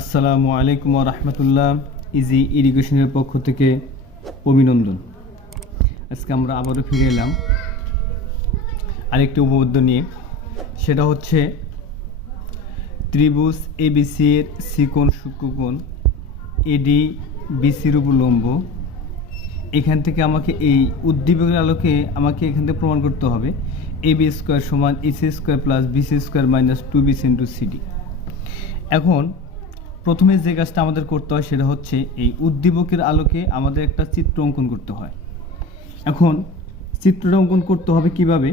আসসালামু আলাইকুম ওয়া রাহমাতুল্লাহ। ইজি ইরিগেশনের পক্ষ থেকে অভিনন্দন। আজকে আমরা আবারও ফিরে এলাম আরেকটি উপপাদ্য নিয়ে। সেটা হচ্ছে ত্রিভুজ এবিসি এর চিকোণ সূক্ষ্মকোণ এডি বিসির উপর লম্ব। এখান থেকে আমাকে এই উদ্দীপকের আলোকে আমাকে এখান থেকে প্রমাণ করতে হবে এবি স্কোয়ার সমান AC square plus BC square minus 2bc into CD. এখন প্রথমে যে কাজটা আমাদের করতে হয় সেটা হচ্ছে এই উদ্দীপকের আলোকে আমাদের একটা চিত্র অঙ্কন করতে হয়। এখন চিত্রটা অঙ্কন করতে হবে কিভাবে?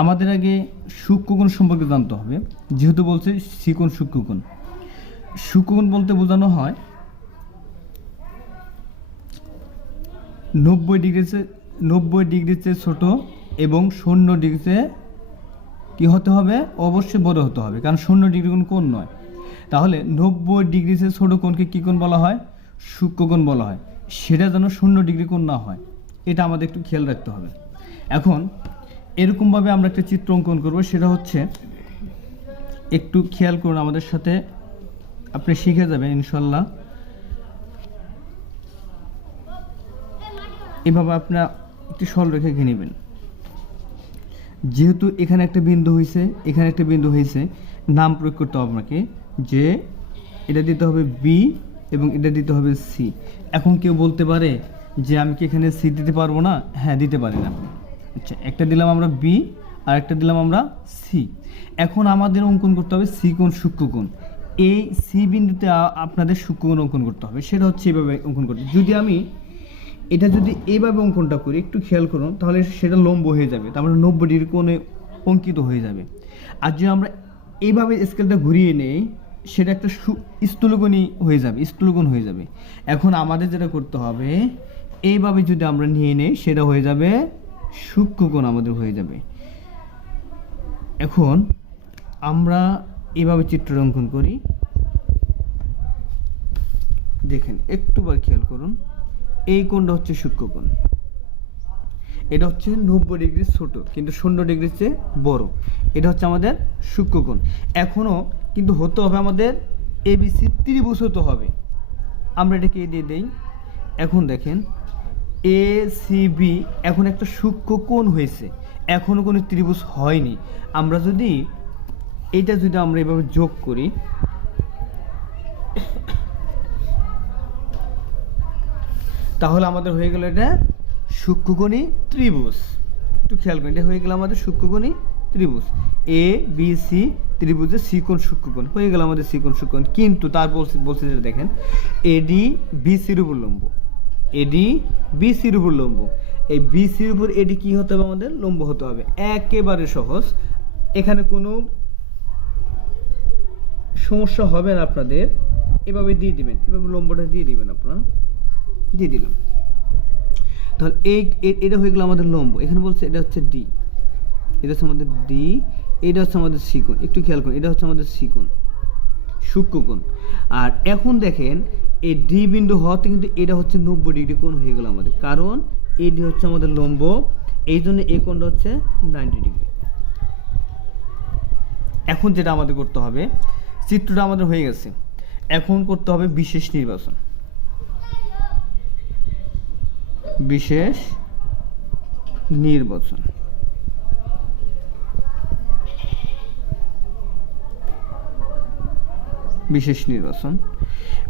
আমাদের আগে সূক্ষ্মকোণ সম্পর্কে জানতে হবে। যেহেতু বলছে চিকোণ সূক্ষ্মকোণ, সূক্ষ্মকোণ বলতে বোঝানো হয় 90 ডিগ্রির চেয়ে ছোট এবং 0 ডিগ্রির চেয়ে কী হতে হবে? অবশ্যই বড় হতে হবে, কারণ 0 ডিগ্রি কোণ নয়। তাহলে 90 ডিগ্রি চেয়ে ছোটো কোণকে কী কোণ বলা হয়? সূক্ষ্মকোণ বলা হয়। সেটা যেন 0 ডিগ্রি কোণ না হয়, এটা আমাদের একটু খেয়াল রাখতে হবে। এখন এরকমভাবে আমরা একটা চিত্র অঙ্কন করব। সেটা হচ্ছে, একটু খেয়াল করুন আমাদের সাথে, আপনি শিখে যাবেন ইনশাল্লাহ। এভাবে আপনার একটি সরলরেখা এঁকে নেবেন। যেহেতু এখানে একটা বিন্দু হয়েছে, এখানে একটা বিন্দু হয়েছে, নাম প্রয়োগ করতে হবে আপনাকে, যে এটা দিতে হবে বি এবং এটা দিতে হবে সি। এখন কেউ বলতে পারে যে আমি কি এখানে সি দিতে পারবো না? হ্যাঁ, দিতে পারেন আপনি। আচ্ছা, একটা দিলাম আমরা বি আর একটা দিলাম আমরা সি। এখন আমাদের অঙ্কন করতে হবে চিকোণ সূক্ষ্মকোণ। এই সি বিন্দুতে আপনাদের সূক্ষ্মকোণ অঙ্কন করতে হবে। সেটা হচ্ছে এইভাবে অঙ্কন করতে। যদি আমি এটা যদি এইভাবে অঙ্কনটা করি, একটু খেয়াল করুন, তাহলে সেটা লম্ব হয়ে যাবে, তার মানে 90 ডিগ্রি কোণে অঙ্কিত হয়ে যাবে। আর যদি আমরা এইভাবে স্কেলটা ঘুরিয়ে নেই, সেটা একটা স্থূলকোণই হয়ে যাবে, স্থূলকোণ হয়ে যাবে। এখন আমাদের যেটা করতে হবে, এইভাবে যদি আমরা নিয়ে নেই, সেটা হয়ে যাবে সূক্ষ্মকোণ আমাদের হয়ে যাবে। এখন আমরা এইভাবে চিত্র অঙ্কন করি। দেখেন, একটুবার খেয়াল করুন, এই কোণটা হচ্ছে সূক্ষ্মকোণ, এটা হচ্ছে 90 ডিগ্রি ছোট কিন্তু 0 ডিগ্রির চেয়ে বড়। এটা হচ্ছে আমাদের সূক্ষ্মকোণ। এখনও কিন্তু হতে হবে আমাদের এবিসি ত্রিভুজ হতে হবে। আমরা এটাকে দিয়ে দেই। এখন দেখেন এ সি বি এখন একটা সূক্ষ্মকোণ হয়েছে, এখনও কোনো ত্রিভুজ হয়নি। আমরা যদি এটা যদি আমরা এভাবে যোগ করি, তাহলে আমাদের হয়ে গেল এটা সূক্ষ্মকোণী ত্রিভুজ। একটু খেয়াল করেন, এটা হয়ে গেল আমাদের সূক্ষ্মকোণী ত্রিভুজ। এ বি সি ত্রিভুজের চিকোণ সূক্ষ্মকোণ হয়ে গেল আমাদের চিকোণ সূক্ষ্মকোণ। কিন্তু তার বলছে যেটা দেখেন, এডি বিসির উপর লম্ব, এডি বিসির উপর লম্ব। এই বিসির উপর এডি কি হতে হবে? আমাদের লম্ব হতে হবে। একেবারে সহজ, এখানে কোনো সমস্যা হবে না আপনাদের। এভাবে দিয়ে দিবেন, এভাবে লম্বটা দিয়ে দিবেন, আপনারা দিয়ে দিলাম। তাহলে এটা হয়ে গেল আমাদের লম্ব। এখানে বলছে এটা হচ্ছে ডি, এটা হচ্ছে আমাদের ডি, এটা হচ্ছে আমাদের চিকোণ। একটু খেয়াল করুন, এটা হচ্ছে আমাদের চিকোণ সূক্ষ্মকোণ। আর এখন দেখেন এই ডি বিন্দু হওয়াতে কিন্তু এটা হচ্ছে 90 ডিগ্রি কোণ হয়ে গেল আমাদের, কারণ এডি হচ্ছে আমাদের লম্ব, এই জন্য এই কোণটা হচ্ছে 90 ডিগ্রি। এখন যেটা আমাদের করতে হবে, চিত্রটা আমাদের হয়ে গেছে, এখন করতে হবে বিশেষ নির্বাচন। বিশেষ নির্বাচন, বিশেষ নির্বাচন।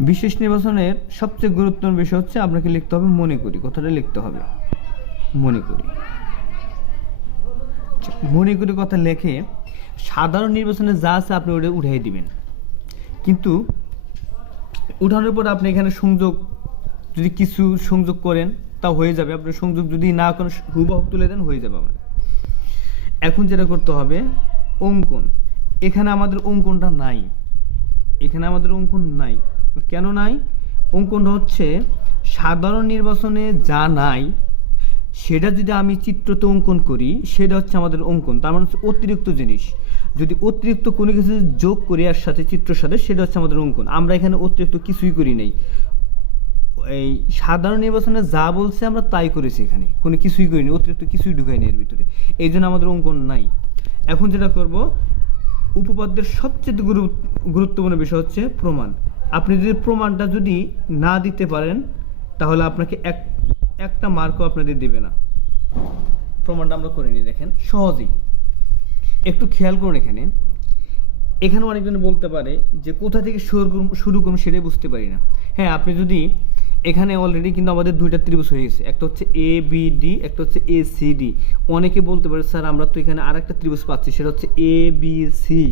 বিশেষ নির্বাচনের সবচেয়ে গুরুত্বপূর্ণ বিষয় হচ্ছে আপনাকে লিখতে হবে মনে করি। কথাটা লিখতে হবে মনে করি। মনে করি কথা লেখে সাধারণ নির্বাচনে যা আছে আপনি ওটা উঠাই দিবেন, কিন্তু উঠানোর পর আপনি এখানে সংযোগ যদি কিছু সংযোগ করেন তা হয়ে যাবে। আপনি সংযোগ যদি না করেন, হুবহু তুলে দেন, হয়ে যাবে আমাদের। এখন যেটা করতে হবে অঙ্কন। এখানে আমাদের অঙ্কনটা নাই, এখানে আমাদের অঙ্কন নাই। কেন নাই? অঙ্কনটা হচ্ছে সাধারণ নির্বাচনে যা নাই সেটা যদি আমি চিত্রতে অঙ্কন করি, সেটা হচ্ছে আমাদের অঙ্কন। তার মানে হচ্ছে অতিরিক্ত জিনিস। যদি অতিরিক্ত কোনো কিছু যোগ করি এর সাথে, চিত্রের সাথে, সেটা হচ্ছে আমাদের অঙ্কন। আমরা এখানে অতিরিক্ত কিছুই করি নাই। এই সাধারণ নির্বাচনে যা বলছে আমরা তাই করেছি, এখানে কোনো কিছুই করিনি, অতিরিক্ত কিছুই ঢুকাইনি এর ভিতরে, এই জন্য আমাদের অঙ্কন নাই। এখন যেটা করব, উপপাদ্যের সবচেয়ে গুরুত্বপূর্ণ বিষয় হচ্ছে প্রমাণ। আপনি যদি প্রমাণটা যদি না দিতে পারেন তাহলে আপনাকে একটা মার্কও আপনাদের দেবে না। প্রমাণটা আমরা করে নিই, দেখেন সহজেই একটু খেয়াল করুন। এখানে অনেকজন বলতে পারে যে কোথা থেকে শুরু করুন সেটাই বুঝতে পারি না। হ্যাঁ, আপনি যদি এখানে অলরেডি কিন্তু আমাদের দুইটা ত্রিভুজ হয়ে গেছে, একটা হচ্ছে এ বি ডি, একটা হচ্ছে এ সি ডি। অনেকে বলতে পারে স্যার আমরা তো এখানে আর একটা ত্রিভুজ পাচ্ছি, সেটা হচ্ছে এ বি সি।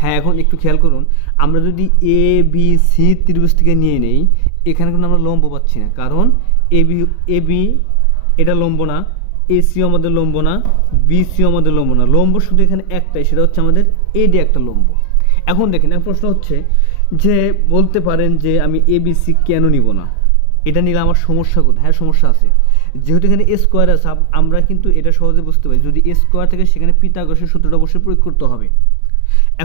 হ্যাঁ, এখন একটু খেয়াল করুন, আমরা যদি এ বি সি ত্রিভুজ থেকে নিয়ে নেই, এখানে কিন্তু আমরা লম্ব পাচ্ছি না, কারণ এ বি এটা লম্ব না, এ সিও আমাদের লম্ব না, বি সিও আমাদের লম্ব না। লম্ব শুধু এখানে একটাই, সেটা হচ্ছে আমাদের এডি একটা লম্ব। এখন দেখেন, এখন প্রশ্ন হচ্ছে যে বলতে পারেন যে আমি এ বি সি কেন নিব না, এটা নিলে আমার সমস্যা কোথায়? হ্যাঁ, সমস্যা আছে, যেহেতু এখানে এ স্কোয়ার আছে। আমরা কিন্তু এটা সহজে বুঝতে পারি, যদি এ স্কোয়ার থাকে সেখানে পিথাগোরাসের সূত্রটা অবশ্যই প্রয়োগ করতে হবে।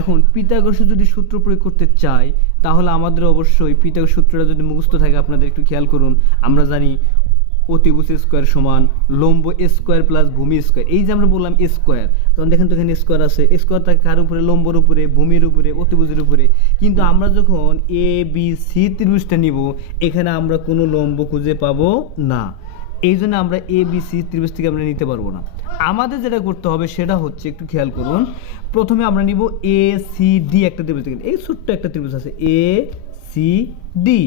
এখন পিথাগোরাসের যদি সূত্র প্রয়োগ করতে চাই তাহলে আমাদের অবশ্যই পিথাগোরাস সূত্রটা যদি মুখস্থ থাকে, আপনাদের একটু খেয়াল করুন, আমরা জানি অতিভুজ স্কোয়ার সমান লম্ব স্কোয়ার প্লাস ভূমি স্কোয়ার। এই যে আমরা বললাম স্কোয়ার, তখন দেখেন তো এখানে স্কোয়ার আছে, স্কোয়ার থাকে কার উপরে? লম্বর উপরে, ভূমির উপরে, অতিভুজের উপরে। কিন্তু আমরা যখন এ বি সি ত্রিভুজটা নিব, এখানে আমরা কোনো লম্ব খুঁজে পাবো না, এই জন্য আমরা এ বি সি ত্রিভুজ থেকে আমরা নিতে পারবো না। আমাদের যেটা করতে হবে সেটা হচ্ছে, একটু খেয়াল করুন, প্রথমে আমরা নিব এ সি ডি একটা ত্রিভুজ থেকে। এই ছোট্ট একটা ত্রিভুজ আছে এ সি ডি।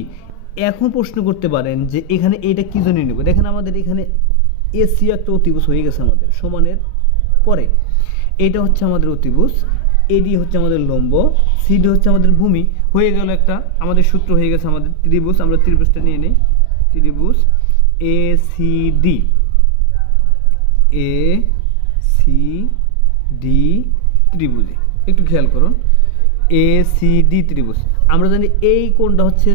এখন প্রশ্ন করতে পারেন যে এখানে এইটা কি জন্য নেব? দেখেন আমাদের এখানে এসি একটা অতিভুজ হয়ে গেছে আমাদের সমানের পরে, এটা হচ্ছে আমাদের অতিভুজ, এডি হচ্ছে আমাদের লম্ব, সিডি হচ্ছে আমাদের ভূমি। হয়ে গেল একটা আমাদের সূত্র হয়ে গেছে আমাদের ত্রিভুজ। আমরা ত্রিভুজটা নিয়ে নিই, ত্রিভুজ A C D, A C D ত্রিভুজে একটু খেয়াল করুন, এ সি ডি ত্রিভুজ। আমরা জানি এই কোণটা হচ্ছে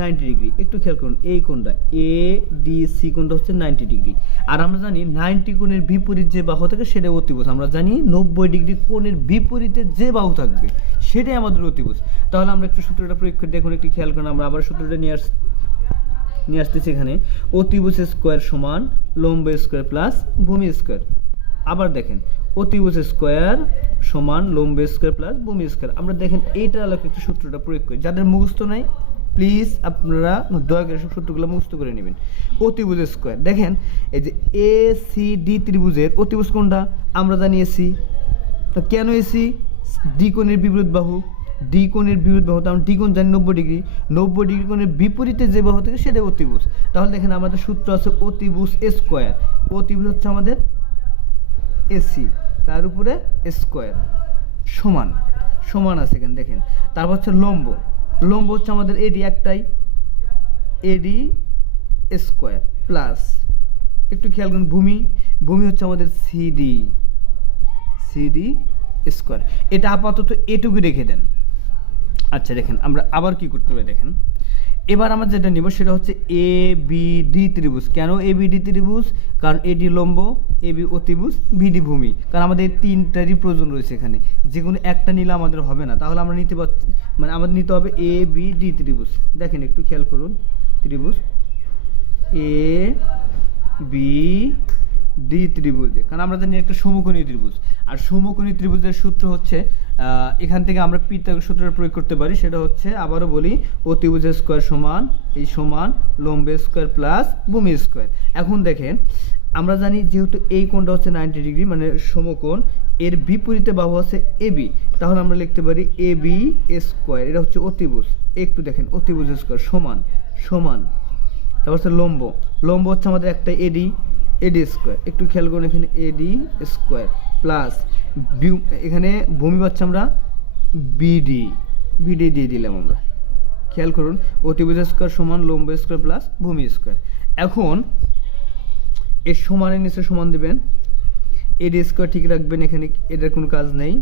90 ডিগ্রি, একটু খেয়াল করুন, এই কোণটা এ ডি সি কোণটা হচ্ছে 90 ডিগ্রি। আর আমরা জানি 90 কোণের বিপরীত যে বাহু থাকে সেটাই অতিভুজ। আমরা জানি 90 ডিগ্রি কোণের বিপরীতে যে বাহু থাকবে সেটাই আমাদের অতিভুজ। তাহলে আমরা একটু সূত্রটা প্রয়োগ করে দেখুন, একটু খেয়াল করুন, আমরা আবার সূত্রটা নিয়ে আসতেছি। এখানে অতিভুজ স্কোয়ার সমান লম্ব স্কোয়ার প্লাস ভূমি স্কোয়ার। আবার দেখেন অতিভুজ স্কোয়ার সমান লম্ব স্কোয়ার প্লাস ভূমি স্কোয়ার। আমরা দেখেন এইটার আলোকে একটু সূত্রটা প্রয়োগ করি। যাদের মুখস্থ নাই প্লিজ আপনারা দয়া করে সব সূত্রগুলো মুখস্থ করে নেবেন। অতিভুজ স্কোয়ার, দেখেন এই যে এ সি ডি ত্রিভুজের অতিভুজ কোনটা? আমরা জানি এসি। তো কেন এসি? ডি কোণের বিপরীত বাহু, ডি কোণের বিপরীত বাহু, তাহলে ডি কোণ জানি 90 ডিগ্রি, 90 ডিগ্রি কোণের বিপরীতে যে বাহু থাকে সেটাই অতিভুজ। তাহলে দেখেন আমাদের সূত্র আছে অতিভুজ স্কোয়ার। অতিভুজ হচ্ছে আমাদের এসি, তার উপরে স্কোয়ার সমান সমান আছে এখানে দেখেন। তারপর হচ্ছে লম্ব, লম্ব হচ্ছে আমাদের এডি একটাই, এডি স্কোয়ার প্লাস একটু খেয়াল করুন ভূমি, ভূমি হচ্ছে আমাদের সিডি, সিডি স্কোয়ার। এটা আপাতত এটুকু রেখে দেন। আচ্ছা দেখেন আমরা আবার কি করতে হবে, দেখেন এবার আমরা যেটা নিব সেটা হচ্ছে এ বি ডি ত্রিভুজ। কেন এ বি ডি ত্রিভুজ? কারণ এডি লম্ব, এ বি অতিভুজ, বিডি ভূমি। কারণ আমাদের তিনটারই প্রয়োজন রয়েছে এখানে, যে কোনো একটা নিলে আমাদের হবে না, তাহলে আমরা নিতে পারছি, মানে আমাদের নিতে হবে এ বি ডি ত্রিভুজ। দেখেন একটু খেয়াল করুন, ত্রিভুজ এ বি ডি ত্রিভুজে, কারণ আমরা জানি একটা সমকোণী ত্রিভুজ, আর সমকোণী ত্রিভুজের সূত্র হচ্ছে এখান থেকে আমরা পিথাগোরাস সূত্রটা প্রয়োগ করতে পারি। সেটা হচ্ছে, আবারও বলি, অতিভুজ স্কোয়ার সমান এই সমান লম্ব স্কোয়ার প্লাস ভূমি স্কোয়ার। এখন দেখেন আমরা জানি যেহেতু এই কোণটা হচ্ছে 90 ডিগ্রি মানে সমকোণ, এর বিপরীতে বাহু আছে এবি, তাহলে আমরা লিখতে পারি এ বি স্কোয়ার, এটা হচ্ছে অতিভুজ। একটু দেখেন অতিভুজ স্কোয়ার সমান সমান, তারপর হচ্ছে লম্ব, লম্ব হচ্ছে আমাদের একটা এডি, এডি স্কোয়ার। একটু খেয়াল করুন এখানে এডি স্কোয়ার প্লাস এখানে ভূমি পাচ্ছি আমরা বিডি, বিডি দিয়ে দিলাম আমরা। খেয়াল করুন অতিভুজ স্কোয়ার সমান লম্ব স্কোয়ার প্লাস ভূমি স্কোয়ার। এখন এর সমানের নিচে সমান দেবেন, এডি স্কোয়ার ঠিক রাখবেন, এখানে এটার কোনো কাজ নেই।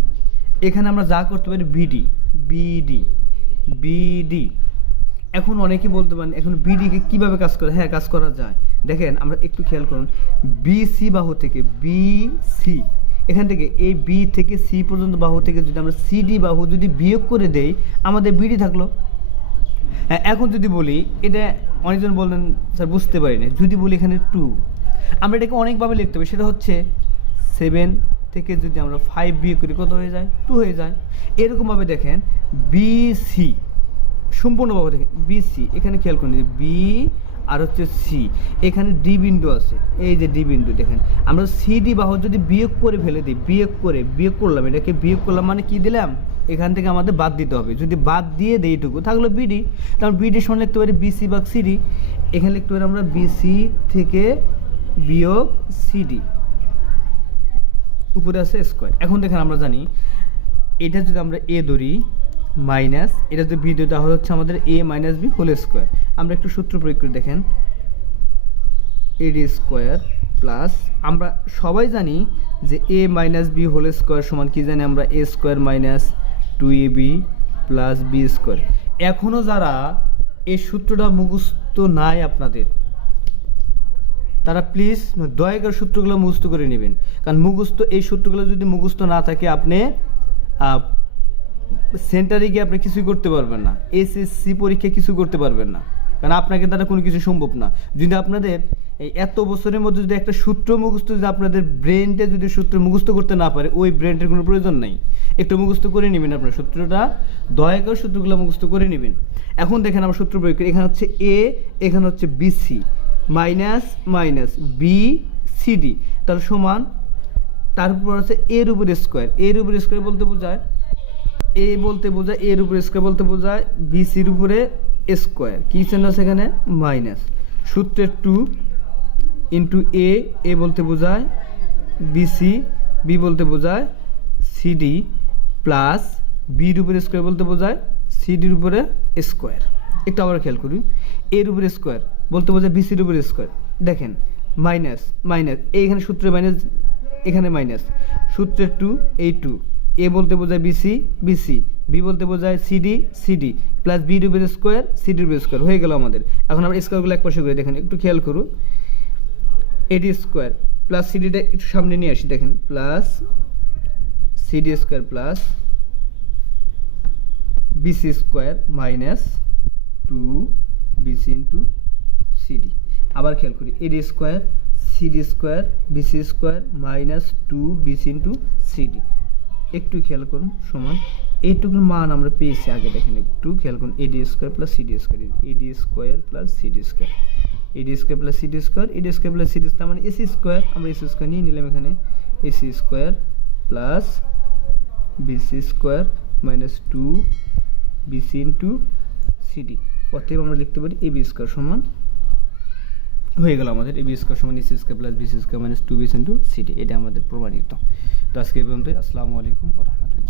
এখানে আমরা যা করতে পারি বিডি, বিডি, বিডি। এখন অনেকে বলতে পারেন এখন বিডিকে কীভাবে কাজ করে? হ্যাঁ, কাজ করা যায়। দেখেন আমরা একটু খেয়াল করুন, বিসি বাহু থেকে, বিসি এখান থেকে এই বি থেকে সি পর্যন্ত বাহু থেকে যদি আমরা সিডি বাহু যদি বিয়োগ করে দেই, আমাদের বিডি থাকলো। হ্যাঁ, এখন যদি বলি, এটা অনেকজন বললেন স্যার বুঝতে পারি না, যদি বলি এখানে 2, আমরা এটাকে অনেকভাবে লিখতে হবে। সেটা হচ্ছে 7 থেকে যদি আমরা 5 বিয়োগ করি কত হয়ে যায়? 2 হয়ে যায়। এরকমভাবে দেখেন বিসি, সম্পূর্ণভাবে দেখেন বিসি, এখানে খেয়াল করুন বি আর হচ্ছে সি, এখানে ডি বিন্দু আছে, এই যে ডি বিন্দু দেখেন, আমরা সিডি বাহু যদি বিয়োগ করে ফেলে দিই, বিয়োগ করলাম, এটাকে বিয়োগ করলাম মানে কি দিলাম, এখান থেকে আমাদের বাদ দিতে হবে। যদি বাদ দিয়ে দেই এইটুকু থাকলো বিডি, তারপর বিডি সমান লিখতে পারি বিসি বা সিডি, এখানে লিখতে পারি আমরা বিসি থেকে বিয়োগ সিডি, উপরে আছে স্কোয়ার। এখন দেখেন আমরা জানি এটা যদি আমরা এ ধরি মাইনাস, এটা যদি বি ধরি তাহলে হচ্ছে আমাদের এ মাইনাস বি হোল স্কোয়ার। আমরা একটু সূত্র প্রয়োগ করে দেখেন, এডি স্কোয়ার প্লাস, আমরা সবাই জানি যে A minus B whole square সমান কি জানি আমরা, A square minus 2ab plus B square. এখনও যারা এই সূত্রটা মুখস্থ নাই আপনাদের, তারা প্লিজ দয়া করে সূত্রগুলো মুখস্থ করে নেবেন, কারণ মুখস্থ এই সূত্রগুলো যদি মুখস্থ না থাকে আপনি সেন্টারে গিয়ে আপনি কিছুই করতে পারবেন না, এসএসসি পরীক্ষায় কিছু করতে পারবেন না, কারণ আপনাকে দ্বারা কোনো কিছু সম্ভব না। যদি আপনাদের এই এত বছরের মধ্যে যদি একটা সূত্র মুখস্থ, যদি আপনাদের ব্রেনটা যদি সূত্র মুখস্থ করতে না পারে, ওই ব্রেনটার কোনো প্রয়োজন নেই। একটু মুখস্থ করে নেবেন আপনার সূত্রটা, দয়া করে সূত্রগুলো মুখস্থ করে নেবেন। এখন দেখেন আমরা সূত্র প্রয়োগ করি, এখানে হচ্ছে এ, এখানে হচ্ছে BC minus minus B CD, তার সমান, তারপর আছে এর উপরে স্কোয়ার, এর উপরে স্কোয়ার বলতে বোঝায় এ বলতে বোঝায়, এর উপরে স্কোয়ার বলতে বোঝায় বিসির উপরে স্কোয়ার, কী চিহ্ন আছে এখানে মাইনাস, সূত্রের 2 ইন্টু এ বলতে বোঝায় বিসি, বি বলতে বোঝায় সিডি প্লাস বির উপরে স্কোয়ার বলতে বোঝায় সিডির উপরে স্কোয়ার। একটু আবার খেয়াল করি, এর উপরে স্কোয়ার বলতে বোঝায় বিসির উপরে স্কোয়ার, দেখেন মাইনাস মাইনাস, এইখানে সূত্রে মাইনাস, এখানে মাইনাস, সূত্রের 2 এই 2, এ বলতে বোঝায় বিসি বিসি, বি বলতে বোঝায় সিডি সিডি প্লাস বির উপরে স্কোয়ার সিডির উপরে স্কোয়ার হয়ে গেল আমাদের। এখন আমরা স্কোয়ারগুলো এক পাশে করে দেখেন, একটু খেয়াল করুন, এডি স্কোয়ার প্লাস সিডিটা একটু সামনে নিয়ে আসি, দেখেন plus CD square plus BC square minus 2 BC into CD. আবার খেয়াল করি, AD square CD square BC square minus 2 BC into CD. একটু খেয়াল করুন, সমান এইটুকুর মান আমরা পেয়েছি আগে, দেখেন একটু খেয়াল করুন, AD square plus CD square, AD square plus CD square, AD square plus CD square, AD square plus CD square মানে এসি স্কোয়ার, আমরা এসি স্কোয়ার নিয়ে নিলাম এখানে, AC square plus BC square minus 2 BC into CD. অতএব আমরা লিখতে পারি AB square সমান, হয়ে গেল আমাদের এবি স্কোয়ার সমান AC square plus BC square minus 2 BC into CD. এটা আমাদের প্রমাণিত। তো আজকে এই পর্যন্ত। আসসালামু আলাইকুম ওয়া রাহমাতুল্লাহ।